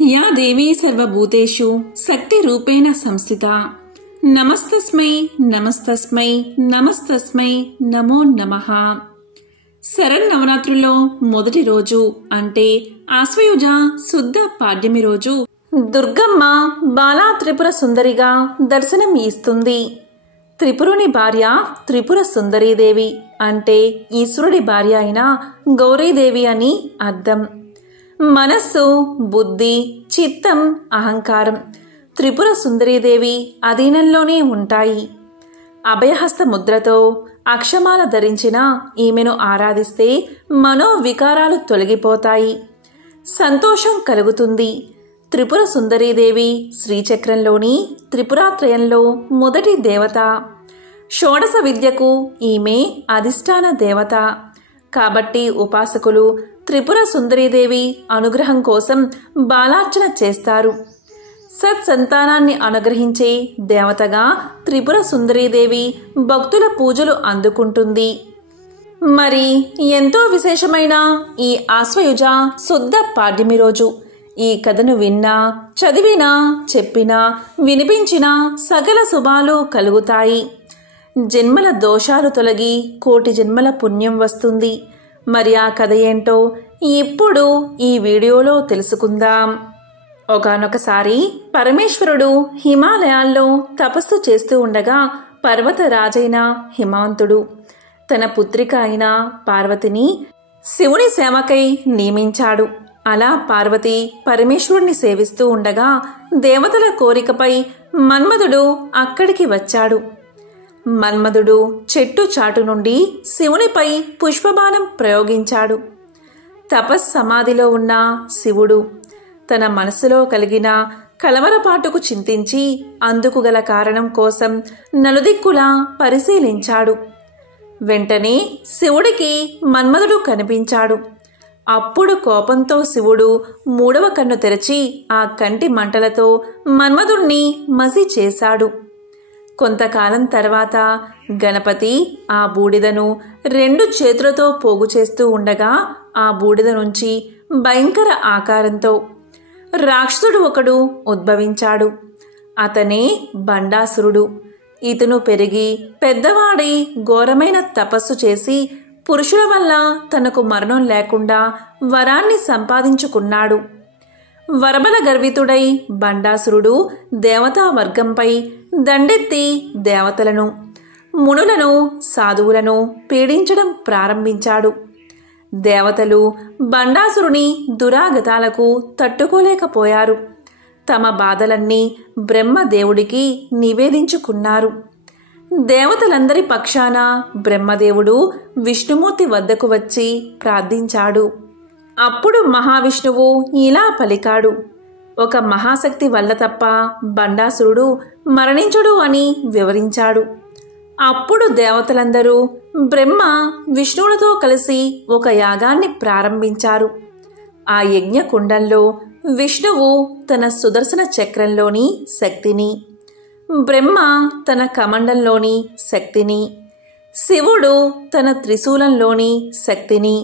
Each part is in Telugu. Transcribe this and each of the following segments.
या देवी सर्वभूतेषु शक्तिरूपेण संस्थिता नमस्तस्मै नमस्तस्मै नमस्तस्मै नमो नमः। శరన్నవరాత్రుల్లో మొదటి రోజు అంటే ఆశ్వయుజ శుద్ధ పాడ్యమి రోజు దుర్గమ్మ బాలా త్రిపుర సుందరిగా దర్శనం ఇస్తుంది. త్రిపురుని భార్య త్రిపుర సుందరీదేవి అంటే ఈశ్వరుడి భార్య అయిన గౌరీదేవి అని అర్థం. మనస్సు, బుద్ధి, చిత్తం, అహంకారం త్రిపుర సుందరీదేవి అధీనంలోనే ఉంటాయి. అభయహస్త ముద్రతో అక్షమాల ధరించిన ఈమెను ఆరాధిస్తే మనోవికారాలు తొలగిపోతాయి, సంతోషం కలుగుతుంది. త్రిపుర సుందరీదేవి శ్రీచక్రంలోని త్రిపురాత్రయంలో మొదటి దేవత. షోడశ విద్యకు ఈమె అధిష్టాన దేవత. కాబట్టి ఉపాసకులు త్రిపుర సుందరీదేవి అనుగ్రహం కోసం బాలార్చన చేస్తారు. సత్సంతానాన్ని అనుగ్రహించే దేవతగా త్రిపుర సుందరీదేవి భక్తుల పూజలు అందుకుంటుంది. మరి ఎంతో విశేషమైన ఈ ఆశ్వయుజ శుద్ధ పాడ్యమి రోజు ఈ కథను విన్నా, చదివినా, చెప్పినా, వినిపించినా సకల శుభాలు కలుగుతాయి. జన్మల దోషాలు తొలగి కోటి జన్మల పుణ్యం వస్తుంది. మరి ఆ కథ ఏంటో ఇప్పుడు ఈ వీడియోలో తెలుసుకుందాం. ఒకానొకసారి పరమేశ్వరుడు హిమాలయాల్లో తపస్సు చేస్తూ ఉండగా పర్వతరాజైన హిమవంతుడు తన పుత్రిక అయిన పార్వతిని శివుని సేవకై నియమించాడు. అలా పార్వతి పరమేశ్వరుణ్ణి సేవిస్తూ ఉండగా దేవతల కోరికపై మన్మధుడు అక్కడికి వచ్చాడు. మన్మధుడు చెట్టు చాటు నుండి శివునిపై పుష్పబాణం ప్రయోగించాడు. తపస్సమాధిలో ఉన్న శివుడు తన మనసులో కలిగిన కలవరపాటుకు చింతించి అందుకు గల కారణం కోసం నలుదిక్కులా పరిశీలించాడు. వెంటనే శివుడికి మన్మధుడు కనిపించాడు. అప్పుడు కోపంతో శివుడు మూడవ కన్ను తెరచి ఆ కంటి మంటలతో మన్మధుణ్ణి మసి చేశాడు. కొంతకాలం తర్వాత గణపతి ఆ బూడిదను 2 చేతులతో పోగు చేస్తూ ఉండగా ఆ బూడిద నుంచి భయంకర ఆకారంతో రాక్షసుడు ఒకడు ఉద్భవించాడు. అతనే బండాసురుడు. ఇతను పెరిగి పెద్దవాడై ఘోరమైన తపస్సు చేసి పురుషుల వల్ల తనకు మరణం లేకుండా వరాన్ని సంపాదించుకున్నాడు. వరబల గర్వితుడై బండాసురుడు దేవతా వర్గంపై దండెత్తి దేవతలను, మునులను, సాధువులను పీడించడం ప్రారంభించాడు. దేవతలు బండాసురుని దురాగతాలకు తట్టుకోలేకపోయారు. తమ బాధలన్నీ బ్రహ్మదేవుడికి నివేదించుకున్నారు. దేవతలందరి పక్షాన బ్రహ్మదేవుడు విష్ణుమూర్తి వద్దకు వచ్చి ప్రార్థించాడు. అప్పుడు మహావిష్ణువు ఇలా పలికాడు: ఒక మహాశక్తి వల్ల తప్ప బండాసురుడు మరణించడు అని వివరించాడు. అప్పుడు దేవతలందరూ బ్రహ్మ విష్ణువులతో కలిసి ఒక యాగాన్ని ప్రారంభించారు. ఆ యజ్ఞ కుండంలో విష్ణువు తన సుదర్శన చక్రంలోని శక్తిని, బ్రహ్మ తన కమండంలోని శక్తిని, శివుడు తన త్రిశూలంలోని శక్తిని,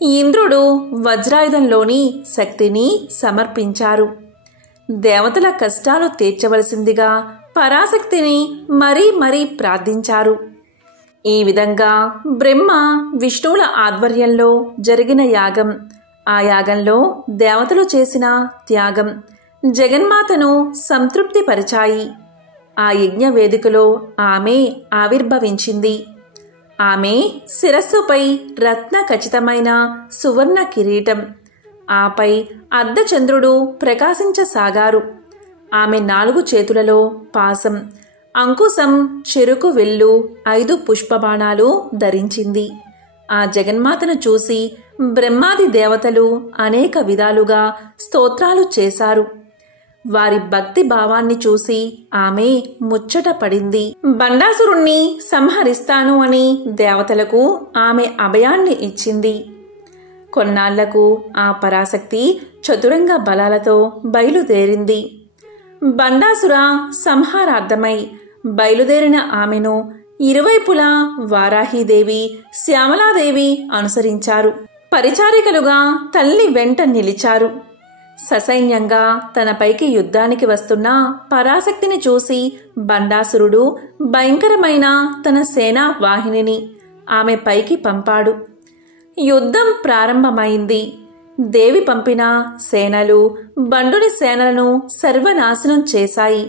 ఇంద్రుడు వజ్రాయుధంలోని శక్తిని సమర్పించారు. దేవతల కష్టాలు తీర్చవలసిందిగా పరాశక్తిని మరీ ప్రార్థించారు. ఈ విధంగా బ్రహ్మ విష్ణువుల ఆధ్వర్యంలో జరిగిన యాగం, ఆ యాగంలో దేవతలు చేసిన త్యాగం జగన్మాతను సంతృప్తిపరిచాయి. ఆ యజ్ఞ వేదికలో ఆమె ఆవిర్భవించింది. ఆమె శిరస్సుపై రత్న ఖచ్చితమైన సువర్ణ కిరీటం, ఆపై అర్ధచంద్రుడు ప్రకాశించసాగారు. ఆమె 4 చేతులలో పాసం, అంకుశం, చెరుకు వెల్లు, 5 పుష్పబాణాలు ధరించింది. ఆ జగన్మాతను చూసి బ్రహ్మాది దేవతలు అనేక విధాలుగా స్తోత్రాలు చేశారు. వారి భక్తి భావాన్ని చూసి ఆమె ముచ్చట పడింది. బండాసురుణ్ణి సంహరిస్తాను అని దేవతలకు ఆమె అభయాన్ని ఇచ్చింది. కొన్నాళ్లకు ఆ పరాశక్తి చతురంగ బలాలతో బయలుదేరింది. బండాసుర సంహారార్థమై బయలుదేరిన ఆమెను ఇరువైపులా వారాహీదేవి, శ్యామలాదేవి అనుసరించారు. పరిచారికలుగా తల్లి వెంట నిలిచారు. ససైన్యంగా తనపైకి యుద్ధానికి వస్తున్న పరాశక్తిని చూసి బండాసురుడు భయంకరమైన తన సేనా వాహినిని ఆమె పైకి పంపాడు. యుద్ధం ప్రారంభమైంది. దేవి పంపిన సేనలు బండుని సేనలను సర్వనాశనం చేశాయి.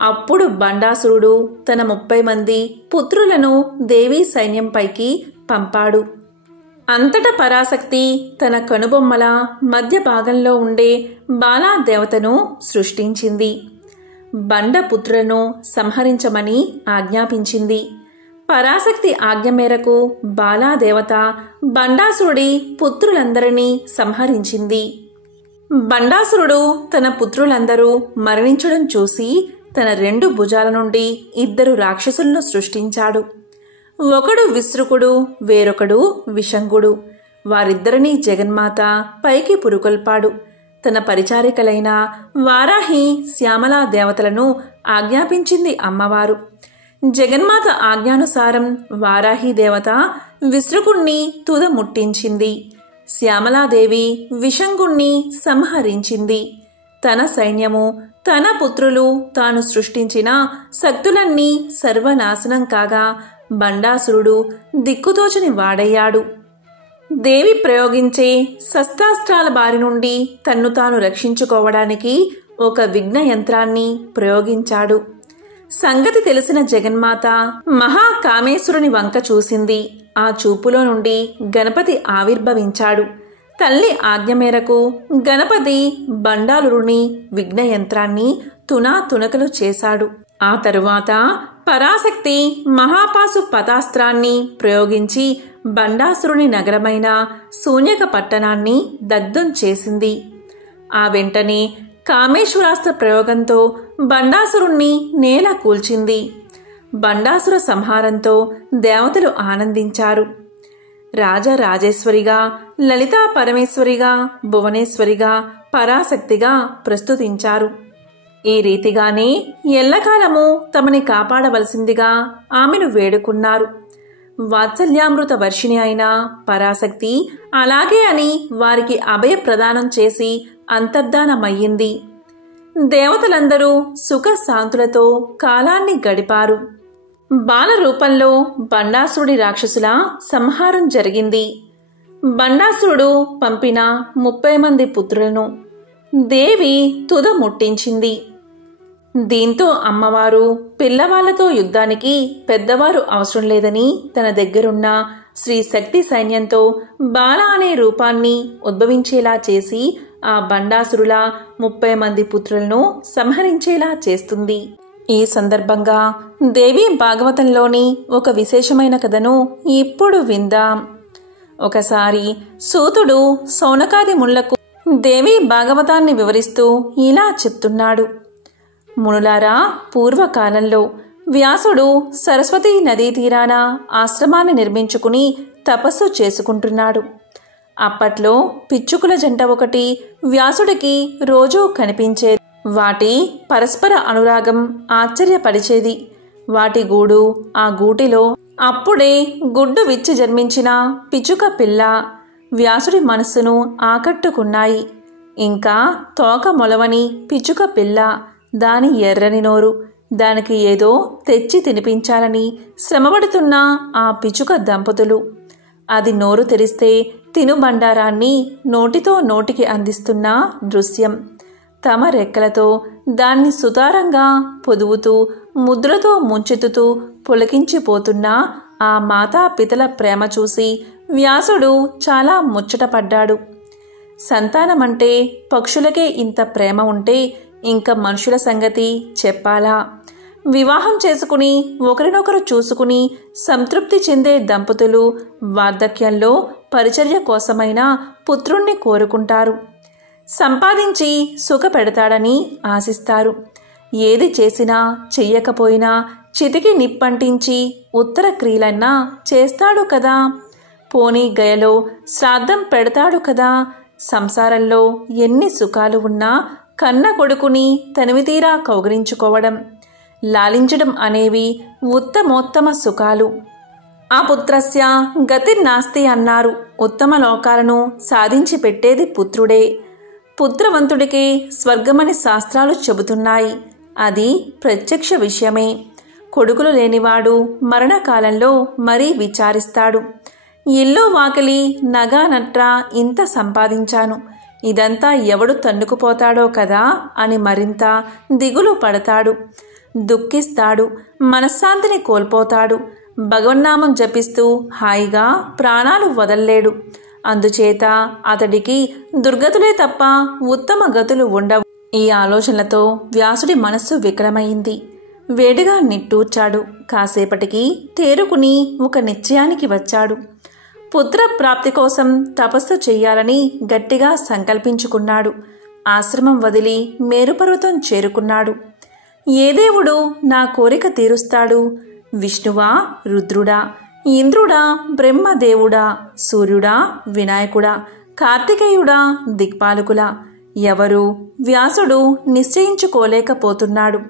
అప్పుడు బండాసురుడు తన 30 మంది పుత్రులను దేవీ సైన్యంపైకి పంపాడు. అంతట పరాశక్తి తన కనుబొమ్మల మధ్య భాగంలో ఉండే బాలాదేవతను సృష్టించింది. బండపుత్రులను సంహరించమని ఆజ్ఞాపించింది. పరాశక్తి ఆజ్ఞ మేరకు బాలాదేవత బండాసురుడి పుత్రులందరినీ సంహరించింది. బండాసురుడు తన పుత్రులందరూ మరణించడం చూసి తన 2 భుజాల నుండి 2 రాక్షసులను సృష్టించాడు. ఒకడు విశ్రుకుడు, వేరొకడు విషంగుడు. వారిద్దరినీ జగన్మాత పైకి పురుకొల్పాడు. తన పరిచారికలైన వారాహి, శ్యామలా దేవతలను ఆజ్ఞాపించింది అమ్మవారు. జగన్మాత ఆజ్ఞానుసారం వారాహి దేవత విశ్రుకుణ్ణి తుద ముట్టించింది. శ్యామలాదేవి విషంగుణ్ణి సంహరించింది. తన సైన్యము, తన పుత్రులు, తాను సృష్టించిన శక్తులన్నీ సర్వనాశనం కాగా బండాసురుడు దిక్కుతోచని వాడయ్యాడు. దేవి ప్రయోగించే శస్త్రాస్త్రాల బారి నుండి తన్ను తాను రక్షించుకోవడానికి ఒక విఘ్న యంత్రాన్ని ప్రయోగించాడు. సంగతి తెలిసిన జగన్మాత మహాకామేశ్వరుని వంక చూసింది. ఆ చూపులో నుండి గణపతి ఆవిర్భవించాడు. తల్లి ఆజ్ఞ మేరకు గణపతి బండాలురుని విఘ్న యంత్రాన్ని తునాతునకలు చేశాడు. ఆ తరువాత పరాశక్తి మహాపాసు పతాస్త్రాన్ని ప్రయోగించి బండాసురుని నగరమైన శూన్యక పట్టణాన్ని దగ్ధం చేసింది. ఆ వెంటనే కామేశ్వరాస్త్ర ప్రయోగంతో బండాసురుణ్ణి నేల కూల్చింది. బండాసుర సంహారంతో దేవతలు ఆనందించారు. రాజరాజేశ్వరిగా, లలితా పరమేశ్వరిగా, భువనేశ్వరిగా, పరాశక్తిగా ప్రస్తుతించారు. ఈ రీతిగానే ఎల్లకాలము తమని కాపాడవలసిందిగా ఆమెను వేడుకున్నారు. వాత్సల్యామృత వర్షిణి అయిన పరాశక్తి అలాగే అని వారికి అభయ ప్రదానం చేసి అంతర్ధానమయ్యింది. దేవతలందరూ సుఖశాంతులతో కాలాన్ని గడిపారు. బాల రూపంలో బండాసురుడి రాక్షసుల సంహారం జరిగింది. బండాసురుడు పంపిన 30 మంది పుత్రులను దేవి తుద ముట్టించింది. దీంతో అమ్మవారు పిల్లవాళ్లతో యుద్ధానికి పెద్దవారు అవసరం లేదని తన దగ్గరున్న శ్రీ శక్తి సైన్యంతో బాల అనే రూపాన్ని ఉద్భవించేలా చేసి ఆ బండాసురుల 30 మంది పుత్రులను సంహరించేలా చేస్తుంది. ఈ సందర్భంగా దేవి భాగవతంలోని ఒక విశేషమైన కథను ఇప్పుడు విందాం. ఒకసారి సూతుడు సౌనకాది మునులకు దేవి భాగవతాన్ని వివరిస్తూ ఇలా చెప్తున్నాడు. మునులారా, పూర్వకాలంలో వ్యాసుడు సరస్వతీ నదీ తీరాన ఆశ్రమాన్ని నిర్మించుకుని తపస్సు చేసుకుంటున్నాడు. అప్పట్లో పిచ్చుకుల జంట ఒకటి వ్యాసుడికి రోజూ కనిపించేది. వాటి పరస్పర అనురాగం ఆశ్చర్యపరిచేది. వాటి గూడు, ఆ గూటిలో అప్పుడే గుడ్డు విచ్చి జన్మించిన పిచ్చుక పిల్ల వ్యాసుడి మనస్సును ఆకట్టుకున్నాయి. ఇంకా తోక మొలవని పిచ్చుక పిల్ల, దాని ఎర్రని నోరు, దానికి ఏదో తెచ్చి తినిపించాలని శ్రమపడుతున్న ఆ పిచ్చుక దంపతులు, అది నోరు తెరిస్తే తినుబండారాన్ని నోటితో నోటికి అందిస్తున్న దృశ్యం, తమ రెక్కలతో దాన్ని సుతారంగా పొదువుతూ ముద్రతో ముంచెత్తుతూ పులకించిపోతున్న ఆ మాతాపితల ప్రేమ చూసి వ్యాసుడు చాలా ముచ్చటపడ్డాడు. సంతానమంటే పక్షులకే ఇంత ప్రేమ ఉంటే ఇంకా మనుషుల సంగతి చెప్పాలా? వివాహం చేసుకుని ఒకరినొకరు చూసుకుని సంతృప్తి చెందే దంపతులు వార్ధక్యంలో పరిచర్య కోసమైన పుత్రుణ్ణి కోరుకుంటారు. సంపాదించి సుఖపెడతాడని ఆశిస్తారు. ఏది చేసినా చెయ్యకపోయినా చితికి నిప్పంటించి ఉత్తర క్రియలన్నా చేస్తాడు కదా. పోనీ గయలో శ్రాద్ధం పెడతాడు కదా. సంసారంలో ఎన్ని సుఖాలు ఉన్నా కన్న కొడుకుని తనివితీరా కౌగిలించుకోవడం, లాలించడం అనేవి ఉత్తమోత్తమ సుఖాలు. ఆ పుత్రస్య గతిర్నాస్తి అన్నారు. ఉత్తమ లోకాలను సాధించి పెట్టేది పుత్రుడే. పుత్రవంతుడికి స్వర్గమని శాస్త్రాలు చెబుతున్నాయి. అది ప్రత్యక్ష విషయమే. కొడుకులు లేనివాడు మరణకాలంలో మరీ విచారిస్తాడు. ఇల్లు వాకిలి నగా నట్రా ఇంత సంపాదించాను, ఇదంతా ఎవడు తన్నుకుపోతాడో కదా అని మరింత దిగులు పడతాడు, దుఃఖిస్తాడు, మనశ్శాంతిని కోల్పోతాడు. భగవన్నామం జపిస్తూ హాయిగా ప్రాణాలు వదల్లేడు. అందుచేత అతడికి దుర్గతులే తప్ప ఉత్తమ గతులు ఉండవు. ఈ ఆలోచనలతో వ్యాసుడి మనస్సు వికలమైంది. వేడిగా నిట్టూర్చాడు. కాసేపటికి తేరుకుని ఒక నిశ్చయానికి వచ్చాడు. పుత్ర ప్రాప్తి కోసం తపస్సు చెయ్యాలని గట్టిగా సంకల్పించుకున్నాడు. ఆశ్రమం వదిలి మేరుపర్వతం చేరుకున్నాడు. ఏ దేవుడు నా కోరిక తీరుస్తాడు? విష్ణువా, రుద్రుడా, ఇంద్రుడా, బ్రహ్మదేవుడా, సూర్యుడా, వినాయకుడా, కార్తికేయుడా, దిక్పాలకులా? ఎవరు? వ్యాసుడు నిశ్చయించుకోలేకపోతున్నాడు.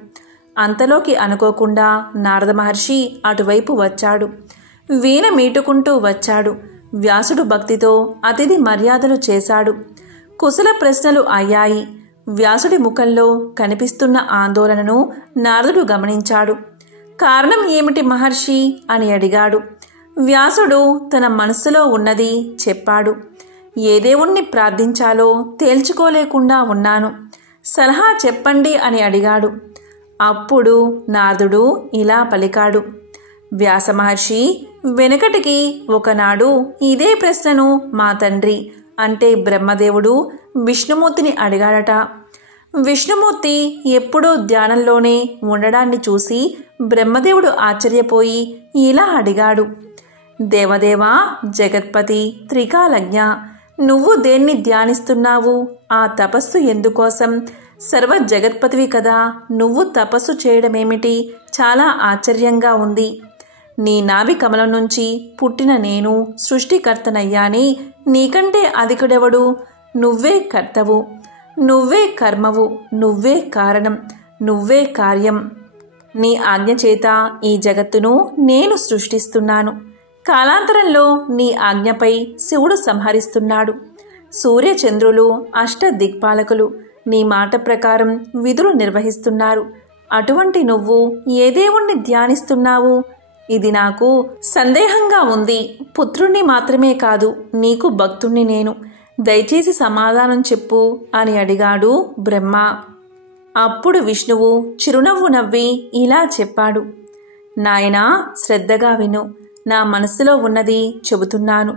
అంతలోకి అనుకోకుండా నారద మహర్షి అటువైపు వచ్చాడు. వీణ మీటుకుంటూ వచ్చాడు. వ్యాసుడు భక్తితో అతిథి మర్యాదలు చేశాడు. కుశల ప్రశ్నలు అయ్యాయి. వ్యాసుడి ముఖంలో కనిపిస్తున్న ఆందోళనను నారదుడు గమనించాడు. కారణం ఏమిటి మహర్షి అని అడిగాడు. వ్యాసుడు తన మనస్సులో ఉన్నది చెప్పాడు. ఏ దేవుణ్ణి ప్రార్థించాలో తేల్చుకోలేకుండా ఉన్నాను, సలహా చెప్పండి అని అడిగాడు. అప్పుడు నారదుడు ఇలా పలికాడు. వ్యాస మహర్షి, వెనుకటికి ఒకనాడు ఇదే ప్రశ్నను మా తండ్రి అంటే బ్రహ్మదేవుడు విష్ణుమూర్తిని అడిగాడట. విష్ణుమూర్తి ఎప్పుడూ ధ్యానంలోనే ఉండడాన్ని చూసి బ్రహ్మదేవుడు ఆశ్చర్యపోయి ఇలా అడిగాడు. దేవదేవా, జగత్పతి, త్రికాలజ్ఞ, నువ్వు దేన్ని ధ్యానిస్తున్నావు? ఆ తపస్సు ఎందుకోసం? సర్వ జగత్పతివి కదా, నువ్వు తపస్సు చేయడమేమిటి? చాలా ఆశ్చర్యంగా ఉంది. నీ నాభి కమలం నుంచి పుట్టిన నేను సృష్టికర్తనయ్యాని, నీకంటే అధికుడెవడు? నువ్వే కర్తవు, నువ్వే కర్మవు, నువ్వే కారణం, నువ్వే కార్యం. నీ ఆజ్ఞ చేత ఈ జగత్తును నేను సృష్టిస్తున్నాను. కాలాంతరంలో నీ ఆజ్ఞపై శివుడు సంహరిస్తున్నాడు. సూర్యచంద్రులు అష్ట దిక్పాలకులు నీ మాట ప్రకారం విధులు నిర్వహిస్తున్నారు. అటువంటి నువ్వు ఏ దేవుణ్ణి ధ్యానిస్తున్నావు? ఇది నాకు సందేహంగా ఉంది. పుత్రుణ్ణి మాత్రమే కాదు, నీకు భక్తుణ్ణి నేను. దయచేసి సమాధానం చెప్పు అని అడిగాడు బ్రహ్మ. అప్పుడు విష్ణువు చిరునవ్వు నవ్వి ఇలా చెప్పాడు. నాయనా, శ్రద్ధగా విను. నా మనసులో ఉన్నది చెబుతున్నాను.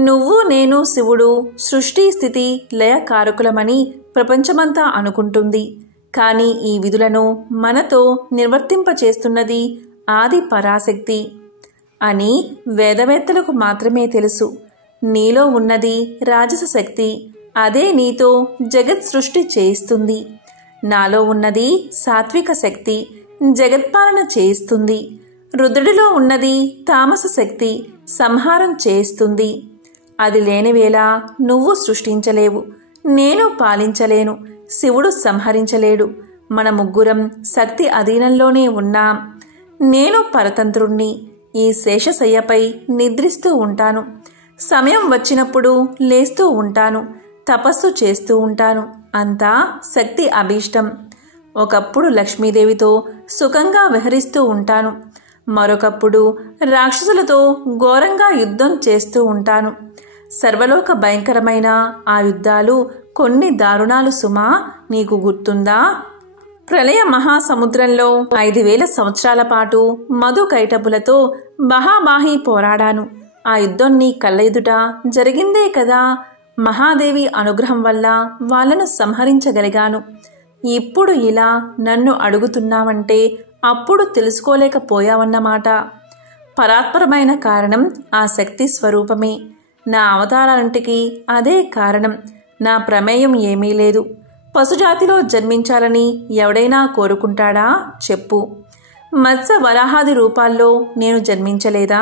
నువ్వు నేను శివుడు సృష్టి స్థితి లయ కారకులమని ప్రపంచమంతా అనుకుంటుంది. కానీ ఈ విధులను మనతో నిర్వర్తింపచేస్తున్నది ఆది పరాశక్తి అని వేదవేత్తలకు మాత్రమే తెలుసు. నీలో ఉన్నది రాజస శక్తి, అదే నీతో జగత్ సృష్టి చేయిస్తుంది. నాలో ఉన్నది సాత్విక శక్తి, జగత్పాలన చేయిస్తుంది. రుద్రుడిలో ఉన్నది తామస శక్తి, సంహారం చేయిస్తుంది. అది లేనివేళ నువ్వు సృష్టించలేవు, నేను పాలించలేను, శివుడు సంహరించలేడు. మన ముగ్గురం శక్తి అధీనంలోనే ఉన్నాం. నేను పరతంత్రుణ్ణి. ఈ శేషశయ్యపై నిద్రిస్తూ ఉంటాను. సమయం వచ్చినప్పుడు లేస్తూ ఉంటాను, తపస్సు చేస్తూ ఉంటాను. అంతా శక్తి అభీష్టం. ఒకప్పుడు లక్ష్మీదేవితో సుఖంగా విహరిస్తూ ఉంటాను, మరొకప్పుడు రాక్షసులతో ఘోరంగా యుద్ధం చేస్తూ ఉంటాను. సర్వలోక భయంకరమైన ఆ యుద్ధాలు కొన్ని దారుణాలు సుమా, నీకు గుర్తుందా? ప్రళయ మహాసముద్రంలో 5000 సంవత్సరాల పాటు మధు కైటబులతో బహాబాహి పోరాడాను. ఆ యుద్ధం నీ కళ్ళ ఎదుట జరిగిందే కదా. మహాదేవి అనుగ్రహం వల్ల వాళ్లను సంహరించగలిగాను. ఇప్పుడు ఇలా నన్ను అడుగుతున్నావంటే అప్పుడు తెలుసుకోలేకపోయావన్నమాట. పరాత్పరమైన కారణం ఆ శక్తి స్వరూపమే. నా అవతారాలంటికి అదే కారణం. నా ప్రమేయం ఏమీ లేదు. పశుజాతిలో జన్మించాలని ఎవడైనా కోరుకుంటాడా చెప్పు? మత్స్య వరాహాది రూపాల్లో నేను జన్మించలేదా?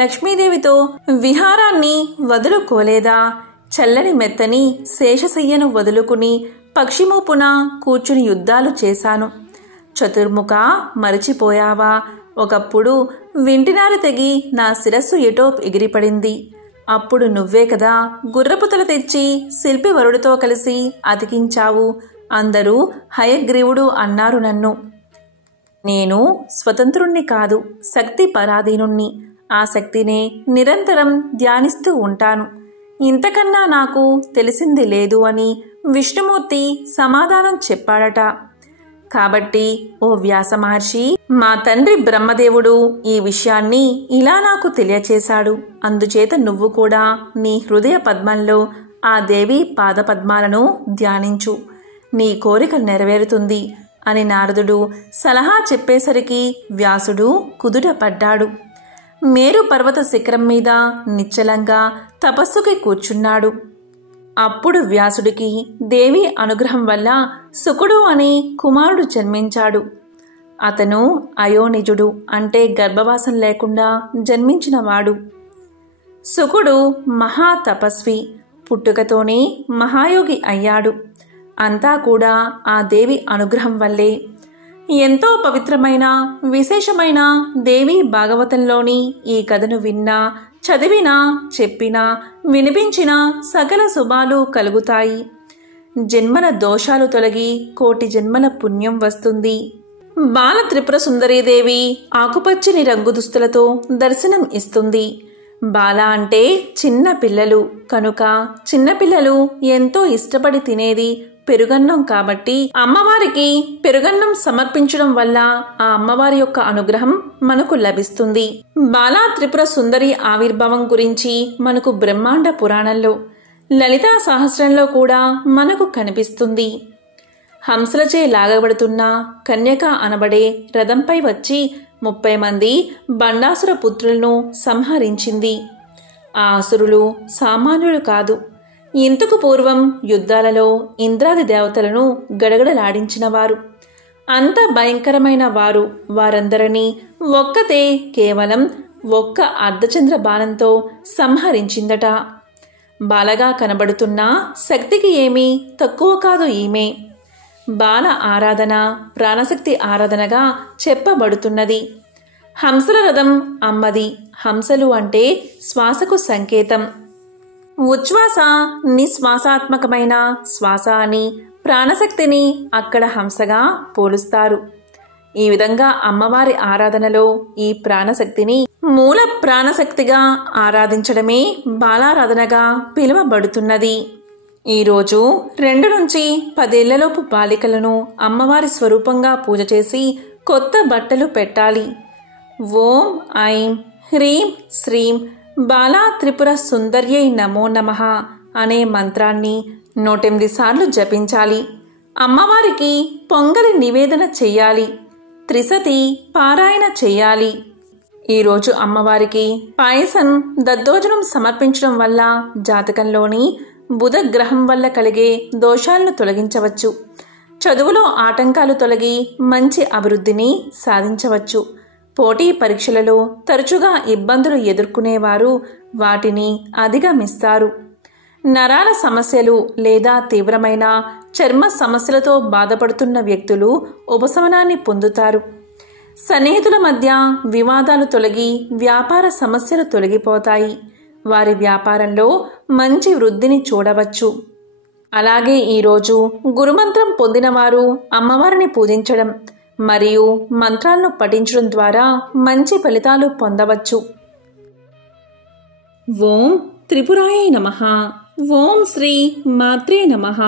లక్ష్మీదేవితో విహారాన్ని వదులుకోలేదా? చల్లని మెత్తని శేషశయ్యను వదులుకుని పక్షిమూపున కూర్చుని యుద్ధాలు చేశాను. చతుర్ముఖ, మరచిపోయావా? ఒకప్పుడు వింటినారు తెగి నా శిరస్సు ఎటో ఎగిరిపడింది. అప్పుడు నువ్వే కదా గుర్రపుతల తెచ్చి శిల్పి వరుడితో కలిసి అతికించావు. అందరూ హయగ్రీవుడు అన్నారు నన్ను. నేను స్వతంత్రుణ్ణి కాదు, శక్తి పరాధీనుణ్ణి. ఆ శక్తినే నిరంతరం ధ్యానిస్తూ ఉంటాను. ఇంతకన్నా నాకు తెలిసింది లేదు అని విష్ణుమూర్తి సమాధానం చెప్పాడట. కాబట్టి ఓ వ్యాస మహర్షి, మా తండ్రి బ్రహ్మదేవుడు ఈ విషయాన్ని ఇలా నాకు తెలియచేశాడు. అందుచేత నువ్వు కూడా నీ హృదయ పద్మంలో ఆ దేవి పాదపద్మాలను ధ్యానించు, నీ కోరిక నెరవేరుతుంది అని నారదుడు సలహా చెప్పేసరికి వ్యాసుడు కుదుట పడ్డాడు. మేరు పర్వత శిఖరం మీద నిశ్చలంగా తపస్సుకి కూర్చున్నాడు. అప్పుడు వ్యాసుడికి దేవి అనుగ్రహం వల్ల శుకుడు అని కుమారుడు జన్మించాడు. అతను అయోనిజుడు, అంటే గర్భవాసం లేకుండా జన్మించినవాడు. శుకుడు మహా తపస్వి, పుట్టుకతోనే మహాయోగి అయ్యాడు. అంతా కూడా ఆ దేవి అనుగ్రహం వల్లే. ఎంతో పవిత్రమైన విశేషమైన దేవి భాగవతంలోని ఈ కథను విన్నా, చదివినా, చెప్పినా, వినిపించినా సకల శుభాలు కలుగుతాయి. జన్మల దోషాలు తొలగి కోటి జన్మల పుణ్యం వస్తుంది. బాల త్రిపుర సుందరీదేవి ఆకుపచ్చని రంగు దుస్తులతో దర్శనం ఇస్తుంది. బాల అంటే చిన్న పిల్లలు కనుక చిన్నపిల్లలు ఎంతో ఇష్టపడి తినేది పెరుగన్నం. కాబట్టి అమ్మవారికి పెరుగన్నం సమర్పించడం వల్ల ఆ అమ్మవారి యొక్క అనుగ్రహం మనకు లభిస్తుంది. బాలా త్రిపుర సుందరి ఆవిర్భావం గురించి మనకు బ్రహ్మాండ పురాణంలో, లలితా సహస్రంలో కూడా మనకు కనిపిస్తుంది. హంసలచే లాగబడుతున్న కన్యక అనబడే రథంపై వచ్చి 30 మంది బండాసుర పుత్రులను సంహరించింది. ఆ అసురులు సామాన్యులు కాదు. ఇంతకు పూర్వం యుద్ధాలలో ఇంద్రాది దేవతలను గడగడలాడించినవారు. అంత భయంకరమైన వారు. వారందరినీ ఒక్కతే కేవలం ఒక్క అర్ధచంద్ర బాణంతో సంహరించిందట. బాలగా కనబడుతున్న శక్తికి ఏమీ తక్కువ కాదు ఈమె. బాల ఆరాధన ప్రాణశక్తి ఆరాధనగా చెప్పబడుతున్నది. హంసల రథం అమ్మది. హంసలు అంటే శ్వాసకు సంకేతం. ఉచ్ఛ్వాస నిశ్వాసాత్మకమైన శ్వాస అని ప్రాణశక్తిని అక్కడ హంసగా పోలుస్తారు. ఈ విధంగా అమ్మవారి ఆరాధనలో ఈ ప్రాణశక్తిని మూల ప్రాణశక్తిగా ఆరాధించడమే బాలారాధనగా పిలువబడుతున్నది. ఈరోజు 2 నుంచి 10 ఏళ్లలోపు బాలికలను అమ్మవారి స్వరూపంగా పూజ చేసి కొత్త బట్టలు పెట్టాలి. ఓం ఐం హ్రీం శ్రీం బాలా త్రిపుర సుందర్యై నమో నమః అనే మంత్రాన్ని 108 సార్లు జపించాలి. అమ్మవారికి పొంగలి నివేదన చెయ్యాలి. త్రిసతి పారాయణ చెయ్యాలి. ఈరోజు అమ్మవారికి పాయసం దద్దోజనం సమర్పించడం వల్ల జాతకంలోని బుధ గ్రహం వల్ల కలిగే దోషాలను తొలగించవచ్చు. చదువులో ఆటంకాలు తొలగి మంచి అభివృద్ధిని సాధించవచ్చు. పోటీ పరీక్షలలో తరచుగా ఇబ్బందులు ఎదుర్కొనేవారు వాటిని అధిగమిస్తారు. నరాల సమస్యలు లేదా తీవ్రమైన చర్మ సమస్యలతో బాధపడుతున్న వ్యక్తులు ఉపశమనాన్ని పొందుతారు. సన్నిహితుల మధ్య వివాదాలు తొలగి వ్యాపార సమస్యలు తొలగిపోతాయి. వారి వ్యాపారంలో మంచి వృద్ధిని చూడవచ్చు. అలాగే ఈరోజు గురుమంత్రం పొందినవారు అమ్మవారిని పూజించడం మరియు మంత్రాలను పఠించడం ద్వారా మంచి ఫలితాలు పొందవచ్చు. ఓం త్రిపురాయై నమః. ఓం శ్రీ మాత్రే నమః.